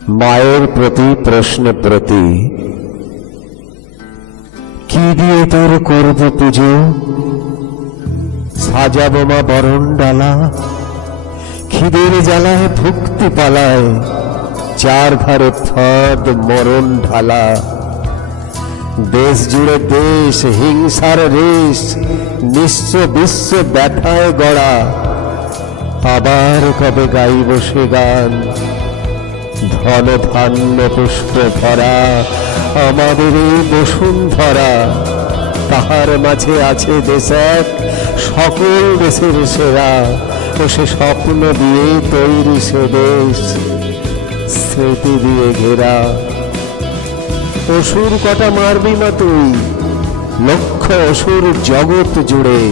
মায়ের প্রতি প্রশ্নে প্রতি কি দিয়ে তোর করব পুজো? সাজাবো মা বরণ ডালা, খিদের জ্বালায় ভুক্তি পালায়, চার ধারে ফাঁদ মরণ ঢালা। দেশ জুড়ে দেশ হিংসার রেশ, নিঃস্ব বিশ্ব ব্যথায় গড়া। আবার কবে গাইব সে গান? ধন ধান্য পুষ্প ভরা আমাদের এই বসুন্ধরা। তাহার মাঝে আছে দেশ এক, সকল দেশের সেরা। ও সে স্বপ্ন দিয়ে তৈরি সে দেশ, স্মৃতি দিয়ে ঘেরা। অসুর কটা মারবি মা তুই? লক্ষ অসুর জগৎ জুড়ে।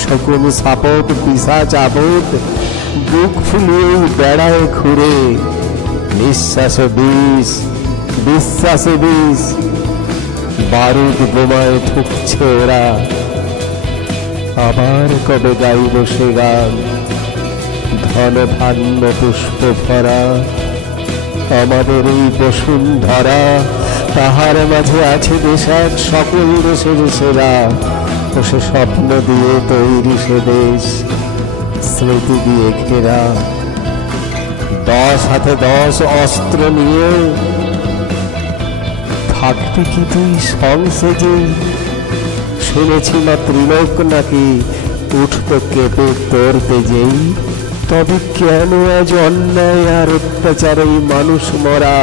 শকুন সাপট পিশাচ আবদ, বুক ফুলিয়ে বেড়ায় ঘুরে। নিঃশ্বাসে বিষ, বিশ্বাসে বিষ, বারুদ বোমায় ঠুকছে ওরা। আবার কবে গাইব সে গান? ধন ধান্য পুষ্প ভরা আমাদের এই বসুন্ধরা। তাহার মাঝে আছে দেশ এক, সকল দেশের সেরা। ও সে স্বপ্ন দিয়ে তৈরি সে দেশ, স্মৃতি দিয়ে ঘেরা। 10 হাতে 10 অস্ত্র নিয়ে থাকবি কি তুই সংসেজে? শুনেছি মা ত্রিলোক নাকি উঠতো কেঁপে তোর তেজেই। তবে কেন আজ অন্যায় আর অত্যাচারে মানুষ মরা?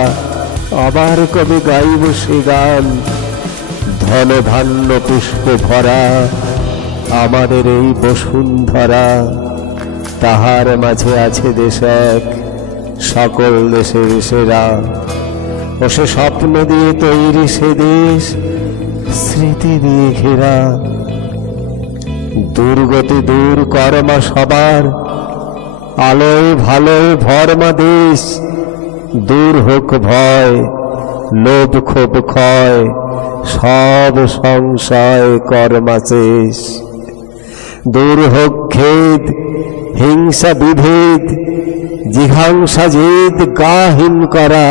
আবার কবে গাইব সে গান? ধন ধান্য পুষ্প ভরা আমাদের এই বসুন্ধরা। তাহার মাঝে আছে দেশ এক, সকল দেশের সেরা। ও সে স্বপ্ন দিয়ে তৈরি সে দেশ, স্মৃতি দিয়ে ঘেরা। দুর্গতি দূর করমা সবার, আলোয় ভালোয় ভরমা দেশ। দূর হোক ভয়, লোভ ক্ষোভ ক্ষয়, সব সংশয় কর্মা শেষ। দূর হোক খেদ, হিংসা বিভেদ, জিঘাংসা জেদ গা হিম করা।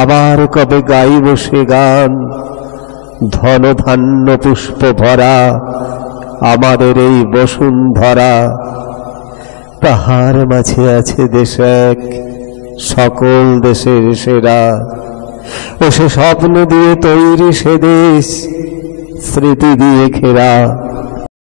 আবার কবে গাইব সে গান? ধন ধান্য পুষ্প ভরা আমাদের এই বসুন্ধরা। তাহার মাঝে আছে দেশ এক, সকল দেশের সেরা। ও সে স্বপ্ন দিয়ে তৈরি সে দেশ, স্মৃতি দিয়ে ঘেরা।